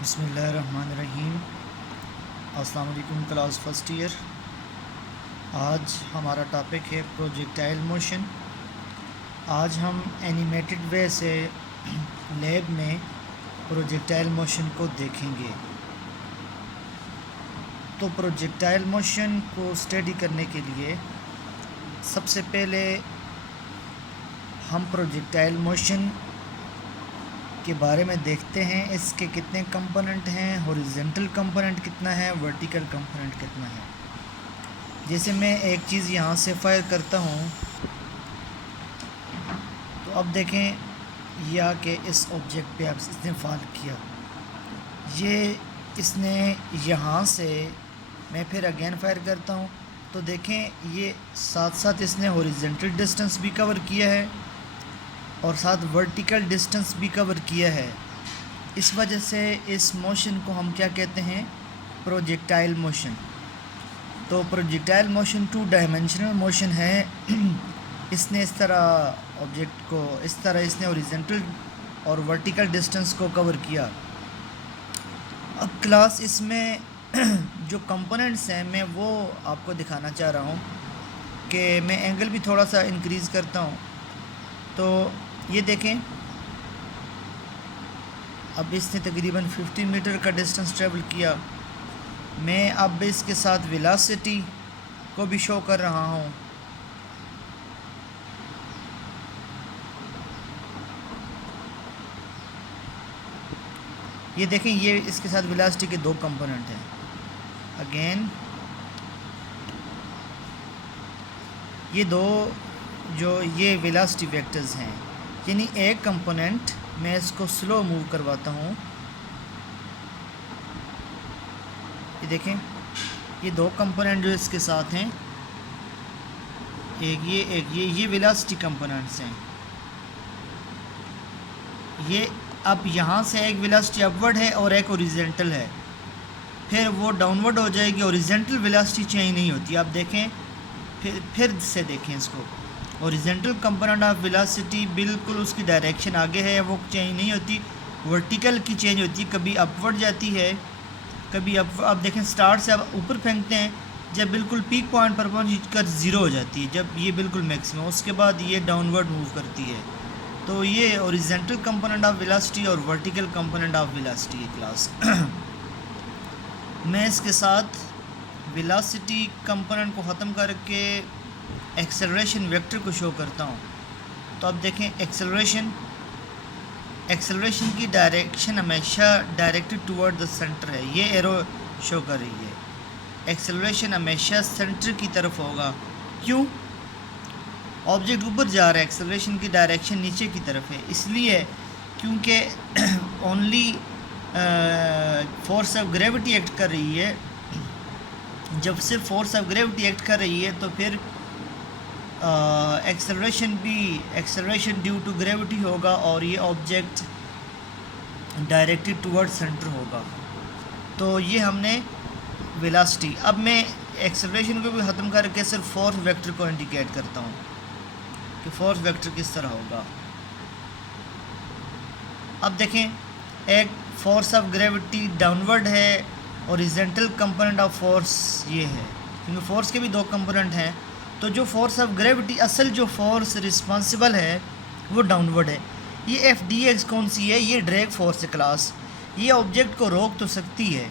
बिस्मिल्लाहिर्रहमानिर्रहीम। अस्सलाम वालेकुम क्लास फ़र्स्ट ईयर। आज हमारा टॉपिक है प्रोजेक्टाइल मोशन। आज हम एनिमेटेड वे से लैब में प्रोजेक्टाइल मोशन को देखेंगे। तो प्रोजेक्टाइल मोशन को स्टडी करने के लिए सबसे पहले हम प्रोजेक्टाइल मोशन के बारे में देखते हैं। इसके कितने कंपोनेंट हैं, हॉरिजॉन्टल कंपोनेंट कितना है, वर्टिकल कंपोनेंट कितना है। जैसे मैं एक चीज़ यहाँ से फायर करता हूँ तो अब देखें या कि इस ऑब्जेक्ट पे अब इसने फायर किया, ये इसने यहाँ से मैं फिर अगेन फायर करता हूँ तो देखें ये साथ साथ इसने हॉरिजॉन्टल डिस्टेंस भी कवर किया है और साथ वर्टिकल डिस्टेंस भी कवर किया है। इस वजह से इस मोशन को हम क्या कहते हैं, प्रोजेक्टाइल मोशन। तो प्रोजेक्टाइल मोशन 2 डायमेंशनल मोशन है। इसने इस तरह ऑब्जेक्ट को इस तरह इसने हॉरिजॉन्टल और वर्टिकल डिस्टेंस को कवर किया। अब क्लास इसमें जो कंपोनेंट्स हैं मैं वो आपको दिखाना चाह रहा हूँ कि मैं एंगल भी थोड़ा सा इंक्रीज़ करता हूँ। तो ये देखें, अब इसने तकरीबन 50 मीटर का डिस्टेंस ट्रेवल किया। मैं अब इसके साथ वेलोसिटी को भी शो कर रहा हूँ। ये देखें, ये इसके साथ वेलोसिटी के 2 कंपोनेंट हैं। अगेन ये दो जो ये वेलोसिटी वेक्टर्स हैं, यानी एक कंपोनेंट मैं इसको स्लो मूव करवाता हूँ। ये देखें, ये 2 कंपोनेंट जो इसके साथ हैं, एक ये वेलोसिटी कंपोनेंट्स हैं। ये अब यहाँ से एक वेलोसिटी अपवर्ड है और एक हॉरिजॉन्टल है, फिर वो डाउनवर्ड हो जाएगी। हॉरिजॉन्टल वेलोसिटी चेंज नहीं होती। आप देखें, फिर से देखें इसको, हॉरिजॉन्टल कंपोनेंट ऑफ वेलोसिटी बिल्कुल उसकी डायरेक्शन आगे है, वो चेंज नहीं होती। वर्टिकल की चेंज होती है, कभी अपवर्ड जाती है कभी अप। आप देखें, स्टार्ट से आप ऊपर फेंकते हैं, जब बिल्कुल पीक पॉइंट पर पहुँच कर ज़ीरो हो जाती है, जब ये बिल्कुल मैक्सिमम, उसके बाद ये डाउनवर्ड मूव करती है। तो ये हॉरिजॉन्टल कंपोनेंट ऑफ वेलोसिटी और वर्टिकल कंपोनेंट ऑफ वेलोसिटी है क्लास। मैं इसके साथ वेलोसिटी कंपोनेंट को ख़त्म करके एक्सेलरेशन वेक्टर को शो करता हूँ। तो अब देखें, एक्सेलरेशन की डायरेक्शन हमेशा डायरेक्टेड टुवर्ड द सेंटर है। ये एरो शो कर रही है, एक्सेलरेशन हमेशा सेंटर की तरफ होगा। क्यों? ऑब्जेक्ट ऊपर जा रहा है, एक्सेलरेशन की डायरेक्शन नीचे की तरफ है, इसलिए क्योंकि only force of gravity act कर रही है। जब से फोर्स ऑफ ग्रेविटी एक्ट कर रही है तो फिर एक्सेलरेशन ड्यू टू ग्रेविटी होगा और ये ऑब्जेक्ट डायरेक्टेड टुवर्ड सेंटर होगा। तो ये हमने वेलोसिटी। अब मैं एक्सेलरेशन को भी ख़त्म करके सिर्फ फोर्स वेक्टर को इंडिकेट करता हूँ कि फोर्स वेक्टर किस तरह होगा। अब देखें, एक फोर्स ऑफ ग्रेविटी डाउनवर्ड है, हॉरिजॉन्टल कंपोनेंट ऑफ फोर्स ये है, क्योंकि फोर्स के भी 2 कंपोनेंट हैं। तो जो फोर्स ऑफ ग्रेविटी, असल जो फोर्स रिस्पॉन्सिबल है वो डाउनवर्ड है। ये एफ डी एक्स कौन सी है? ये ड्रैग फोर्स है क्लास। ये ऑब्जेक्ट को रोक तो सकती है।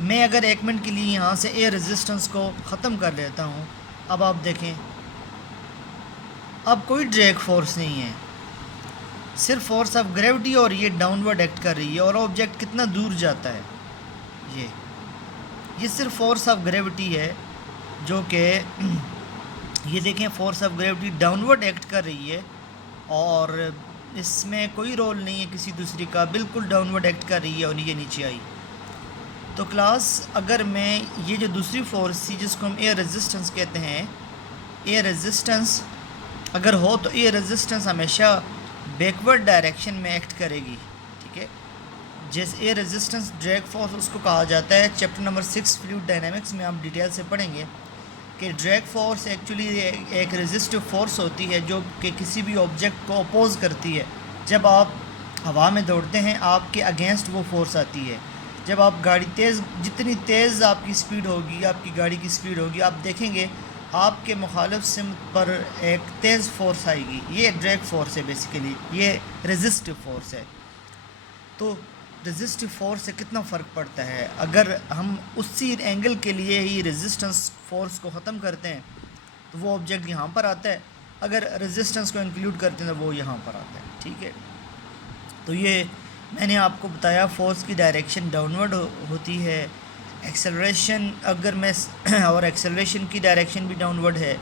मैं अगर 1 मिनट के लिए यहाँ से एयर रेजिस्टेंस को ख़त्म कर लेता हूँ, अब आप देखें, अब कोई ड्रैग फोर्स नहीं है, सिर्फ फोर्स ऑफ ग्रेविटी, और ये डाउनवर्ड एक्ट कर रही है। और ऑब्जेक्ट कितना दूर जाता है, ये सिर्फ फोर्स ऑफ ग्रेविटी है जो कि ये देखें, force of gravity downward act कर रही है और इसमें कोई रोल नहीं है किसी दूसरी का, बिल्कुल डाउनवर्ड एक्ट कर रही है और ये नीचे आई। तो क्लास, अगर मैं ये जो दूसरी फोर्स थी जिसको हम एयर रेजिस्टेंस कहते हैं, एयर रेजिस्टेंस अगर हो तो एयर रेजिस्टेंस हमेशा बैकवर्ड डायरेक्शन में एक्ट करेगी। ठीक है, जैसे एयर रेजिस्टेंस ड्रैग फोर्स उसको कहा जाता है। चैप्टर नंबर 6 फ्लूइड डायनामिक्स में आप डिटेल से पढ़ेंगे कि ड्रैग फोर्स एक्चुअली एक रेजिस्टिव फोर्स होती है जो कि किसी भी ऑब्जेक्ट को अपोज करती है। जब आप हवा में दौड़ते हैं, आपके अगेंस्ट वो फोर्स आती है। जब आप गाड़ी तेज़, जितनी तेज़ आपकी स्पीड होगी, आपकी गाड़ी की स्पीड होगी, आप देखेंगे आपके मुखालिफ सिमत पर एक तेज़ फोर्स आएगी। ये ड्रैग फोर्स है बेसिकली, ये रेजिस्टिव फोर्स है। तो रेजिस्टिव फोर्स से कितना फ़र्क पड़ता है। अगर हम उसी एंगल के लिए ही रेजिस्टेंस फोर्स को ख़त्म करते हैं तो वो ऑब्जेक्ट यहाँ पर आता है, अगर रेजिस्टेंस को इंक्लूड करते हैं तो वो यहाँ पर आता है। ठीक है, तो ये मैंने आपको बताया फोर्स की डायरेक्शन डाउनवर्ड होती है, एक्सेलरेशन अगर मैं और एक्सेलरेशन की डायरेक्शन भी डाउनवर्ड है,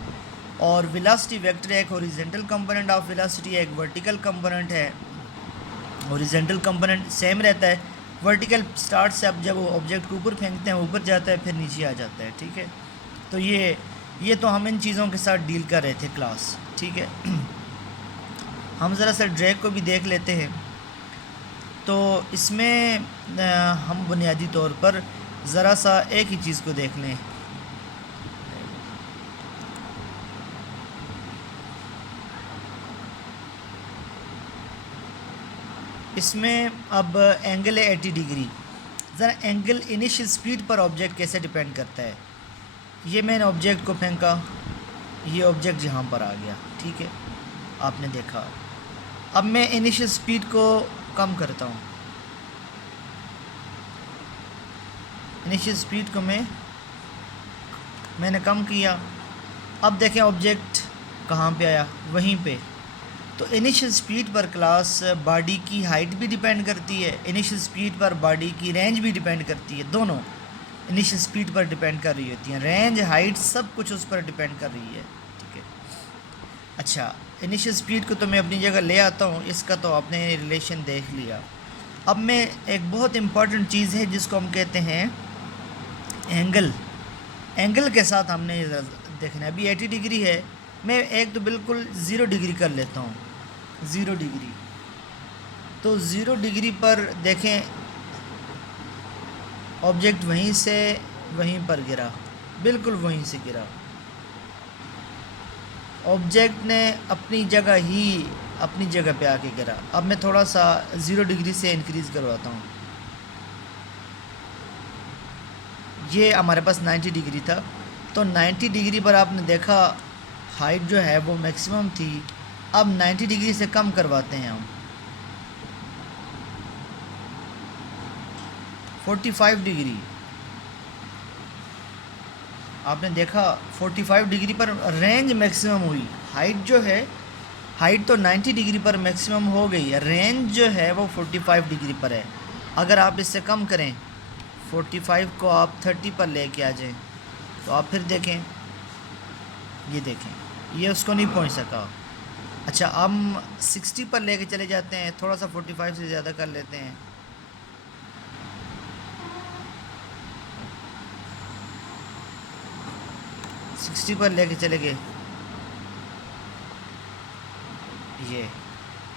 और वेलोसिटी वेक्टर एक हॉरिजॉन्टल कंपोनेंट ऑफ वेलोसिटी, एक वर्टिकल कंपोनेंट है। हॉरिजॉन्टल कंपोनेंट सेम रहता है, वर्टिकल स्टार्ट से आप जब ऑब्जेक्ट को ऊपर फेंकते हैं ऊपर जाता है, फिर नीचे आ जाता है। ठीक है, तो ये तो हम इन चीज़ों के साथ डील कर रहे थे क्लास। ठीक है, हम ज़रा सा ड्रैग को भी देख लेते हैं। तो इसमें हम बुनियादी तौर पर ज़रा सा एक ही चीज़ को देख लें। इसमें अब एंगल है 80 डिग्री। ज़रा एंगल इनिशियल स्पीड पर ऑब्जेक्ट कैसे डिपेंड करता है। ये मैंने ऑब्जेक्ट को फेंका, ये ऑब्जेक्ट यहाँ पर आ गया। ठीक है, आपने देखा। अब मैं इनिशियल स्पीड को कम करता हूँ, इनिशियल स्पीड को मैंने कम किया। अब देखें ऑब्जेक्ट कहाँ पे आया, वहीं पे। तो इनिशियल स्पीड पर क्लास बॉडी की हाइट भी डिपेंड करती है, इनिशियल स्पीड पर बॉडी की रेंज भी डिपेंड करती है। दोनों इनिशियल स्पीड पर डिपेंड कर रही होती हैं, रेंज हाइट सब कुछ उस पर डिपेंड कर रही है। ठीक है, अच्छा इनिशियल स्पीड को तो मैं अपनी जगह ले आता हूँ, इसका तो आपने रिलेशन देख लिया। अब मैं एक बहुत इम्पॉर्टेंट चीज़ है जिसको हम कहते हैं एंगल। एंगल के साथ हमने देखना है। अभी 80 डिग्री है, मैं एक तो बिल्कुल 0 डिग्री कर लेता हूँ, 0 डिग्री। तो 0 डिग्री पर देखें ऑब्जेक्ट वहीं से वहीं पर गिरा, बिल्कुल वहीं से गिरा। ऑब्जेक्ट ने अपनी जगह पे आके गिरा। अब मैं थोड़ा सा 0 डिग्री से इंक्रीज़ करवाता हूँ। ये हमारे पास 90 डिग्री था, तो 90 डिग्री पर आपने देखा हाइट जो है वो मैक्सिमम थी। अब 90 डिग्री से कम करवाते हैं हम, 45 डिग्री। आपने देखा 45 डिग्री पर रेंज मैक्सिमम हुई। हाइट जो है, हाइट तो 90 डिग्री पर मैक्सिमम हो गई है, रेंज जो है वो 45 डिग्री पर है। अगर आप इससे कम करें, 45 को आप 30 पर लेके आ जाएं, तो आप फिर देखें, ये देखें ये उसको नहीं पहुंच सका। अच्छा, हम 60 पर लेके चले जाते हैं, थोड़ा सा 45 से ज़्यादा कर लेते हैं। सिक्सटी पर लेके चले गए, ये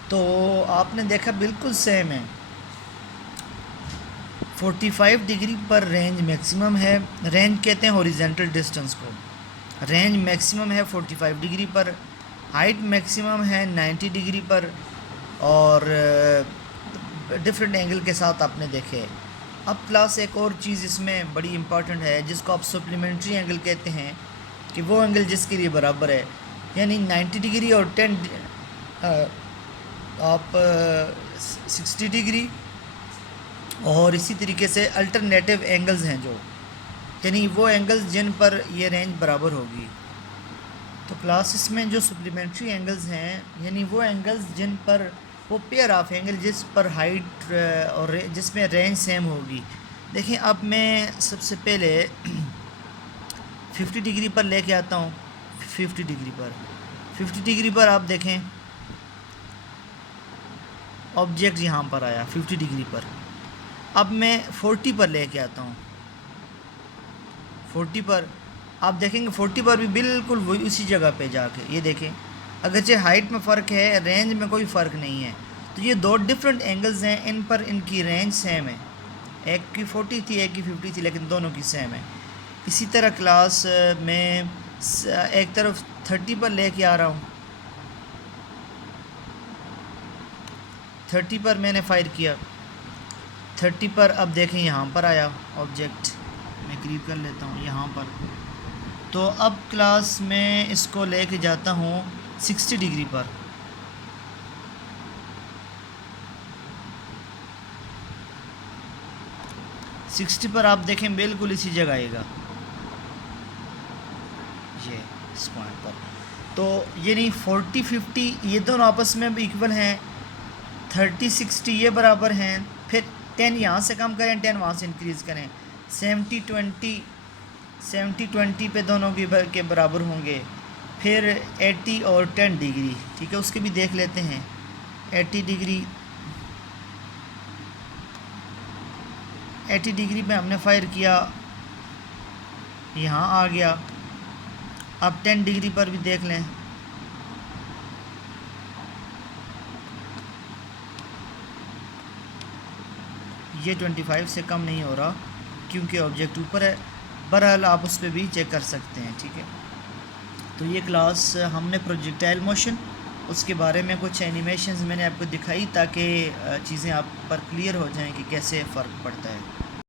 तो आपने देखा बिल्कुल सेम है। 45 डिग्री पर रेंज मैक्सिमम है, रेंज कहते हैं हॉरिजॉन्टल डिस्टेंस को। रेंज मैक्सिमम है 45 डिग्री पर, हाइट मैक्सिमम है 90 डिग्री पर, और डिफरेंट एंगल के साथ आपने देखे। अब प्लस एक और चीज़ इसमें बड़ी इम्पॉर्टेंट है जिसको आप सप्लीमेंट्री एंगल कहते हैं, कि वो एंगल जिसके लिए बराबर है, यानी 90 डिग्री और 60 डिग्री, और इसी तरीके से अल्टरनेटिव एंगल्स हैं जो, यानी वो एंगल्स जिन पर ये रेंज बराबर होगी। तो क्लासेस में जो सप्लीमेंट्री एंगल्स हैं, यानी वो एंगल्स जिन पर वो पेयर ऑफ एंगल जिस पर हाइट और जिसमें रेंज सेम होगी। देखें, अब मैं सबसे पहले 50 डिग्री पर लेके आता हूँ। 50 डिग्री पर आप देखें ऑब्जेक्ट यहाँ पर आया 50 डिग्री पर। अब मैं 40 पर लेके आता हूँ। 40 पर आप देखेंगे 40 पर भी बिल्कुल वही उसी जगह पे जाके, ये देखें, अगरचे हाइट में फ़र्क है, रेंज में कोई फ़र्क नहीं है। तो ये दो डिफरेंट एंगल्स हैं, इन पर इनकी रेंज सेम है। एक की 40 थी, एक की 50 थी, लेकिन दोनों की सेम है। इसी तरह क्लास में एक तरफ 30 पर लेके आ रहा हूँ, 30 पर मैंने फ़ायर किया, 30 पर अब देखें यहाँ पर आया ऑब्जेक्ट, मैं करीब कर लेता हूँ यहाँ पर। तो अब क्लास में इसको लेके जाता हूँ 60 डिग्री पर, सिक्सटी पर आप देखें बिल्कुल इसी जगह आएगा, ये इस पॉइंट पर। तो ये नहीं 40 50 ये दोनों आपस में भी इक्वल हैं, 30 60 ये बराबर हैं, फिर 10 यहाँ से कम करें, 10 वहाँ से इंक्रीज़ करें, 70 20 पे दोनों के बराबर होंगे। फिर 80 और 10 डिग्री, ठीक है, उसके भी देख लेते हैं। 80 डिग्री पे हमने फ़ायर किया, यहाँ आ गया। अब 10 डिग्री पर भी देख लें, ये 25 से कम नहीं हो रहा क्योंकि ऑब्जेक्ट ऊपर है। बहरहाल आप उस पर भी चेक कर सकते हैं, ठीक है। तो ये क्लास हमने प्रोजेक्टाइल मोशन, उसके बारे में कुछ एनिमेशंस मैंने आपको दिखाई ताकि चीज़ें आप पर क्लियर हो जाएं कि कैसे फ़र्क पड़ता है।